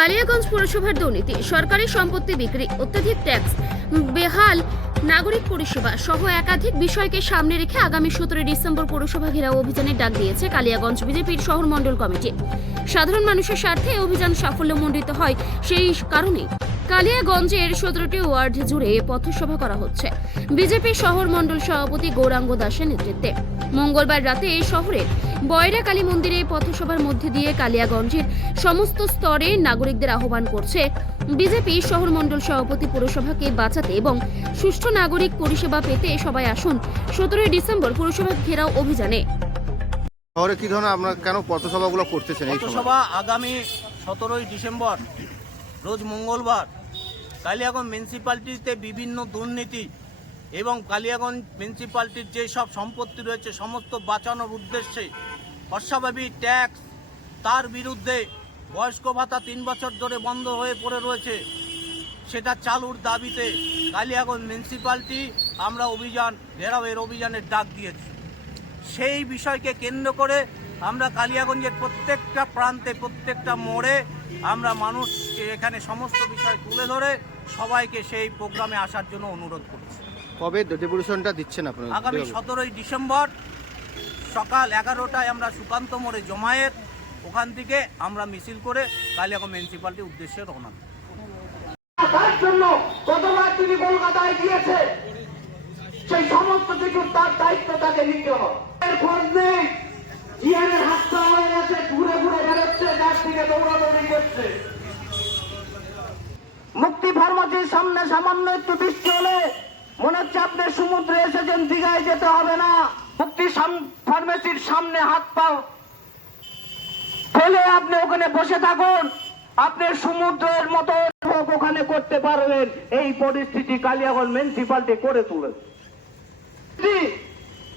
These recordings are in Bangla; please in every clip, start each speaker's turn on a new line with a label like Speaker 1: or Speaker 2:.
Speaker 1: কালিয়াগঞ্জ পুরসভার দুর্নীতি, সরকারি সম্পত্তি বিক্রি, অত্যধিক ট্যাক্স, বেহাল নাগরিক পরিষেবা সহ একাধিক বিষয়কে সামনে রেখে আগামী সতেরোই ডিসেম্বর পৌরসভা ঘেরাও অভিযানের ডাক দিয়েছে কালিয়াগঞ্জ বিজেপির শহর মণ্ডল কমিটি। সাধারণ মানুষের স্বার্থে অভিযান সাফল্যমণ্ডিত হয় সেই কারণেই। কালিয়াগঞ্জের সতেরোটি ওয়ার্ড জুড়ে পথসভা করা হচ্ছে। বিজেপি শহর মণ্ডল সভাপতি গৌরাঙ্গ দাসের নেতৃত্বে। মঙ্গলবার রাতে এই শহরের বয়রা কালী মন্দিরে পথসভার মধ্যে দিয়ে কালিয়াগঞ্জের সমস্ত স্তরের নাগরিকদের আহ্বান করছে বিজেপি শহর মণ্ডল সভাপতি পুরসভাকে বাঁচাতে এবং সুষ্ঠু নাগরিক পরিষেবা পেতে সবাই আসুন সতেরোই ডিসেম্বর পুরসভা ঘেরাও অভিযানে।
Speaker 2: শহরে কি ধরনের আপনার কেন পথসভাগুলো করতেছেন এই
Speaker 3: পথসভা আগামী সতেরোই ডিসেম্বর রোজ মঙ্গলবার কালিয়াগঞ্জ মিউনিসিপ্যালিটিতে বিভিন্ন দুর্নীতি এবং কালিয়াগঞ্জ মিউনিসিপ্যালিটির যে সব সম্পত্তি রয়েছে, সমস্ত বাঁচানোর উদ্দেশ্যে অস্বাভাবিক ট্যাক্স তার বিরুদ্ধে বয়স্ক ভাতা তিন বছর ধরে বন্ধ হয়ে পড়ে রয়েছে। সেটা চালুর দাবিতে কালিয়াগঞ্জ মিউনিসিপ্যালিটি আমরা অভিযান ঘেরাওয়ের অভিযানের ডাক দিয়েছি। সেই বিষয়কে কেন্দ্র করে আমরা কালিয়াগঞ্জের প্রত্যেকটা প্রান্তে, প্রত্যেকটা মোড়ে আমরা মানুষকে এখানে সমস্ত বিষয় তুলে ধরে সবাইকে সেই প্রোগ্রামে আসার জন্য অনুরোধ করছি।
Speaker 2: কবে ডেপুটেশনটা দিচ্ছেন আপনার?
Speaker 3: আগামী সতেরোই ডিসেম্বর সকাল এগারোটায় আমরা সুকান্ত মোড়ে জমায়েত। ওখান থেকে আমরা মিছিল করে কালিয়াগঞ্জ মিউনিসিপ্যালিটির উদ্দেশ্যে রওনা
Speaker 4: তার জন্য কতবার তিনি কলকাতায় গিয়েছে সেই সমস্ত কিছু তার দায়িত্ব সামনে সামান্য একটু বৃষ্টি হলে মনে হচ্ছে আপনি সমুদ্রে এসেছেন, দীঘায় যেতে হবে না। মুক্তি ফার্মেসির সামনে হাত পাও। ফেলে আপনি ওখানে বসে থাকুন। আপনি সমুদ্রের মতো ওখানে করতে পারবেন। এই পরিস্থিতি কালিয়াগঞ্জ মিউনিসিপালিটি করে তুলে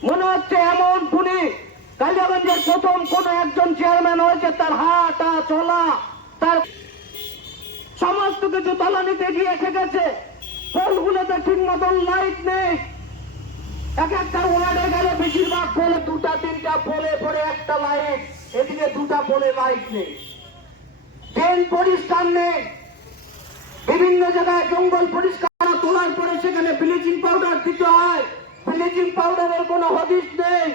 Speaker 4: মনে হচ্ছে এমন খুনি। কালিয়াগঞ্জের প্রথম কোন একজন চেয়ারম্যান হয়েছে, তার হাঁটা চলা তার সমস্ত কিছু তলানিতে গিয়ে ঠেকেছে। পোলগুলোতে ঠিক মতন লাইট নেই। এক একটা ওয়ার্ডে গেলে বেশিরভাগ পোলে দুটা, তিনটা পোলে পরে একটা লাইট এদিকে দুটা পোলে লাইট নেই। ড্রেন পরিষ্কার নেই। বিভিন্ন জায়গায় জঙ্গল পরিষ্কার তোলার পরে সেখানে ব্লিচিং পাউডার দিতে হয়। ব্লিচিং পাউডারের কোনো হদিস নেই।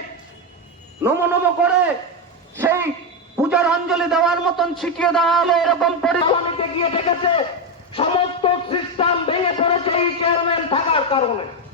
Speaker 4: নমো নমো করে সেই পূজার অঞ্জলি দেওয়ার মতন ছিটিয়ে দেওয়া হলো এরকম পরিচালনাকে গিয়ে দেখেছে। কারণে।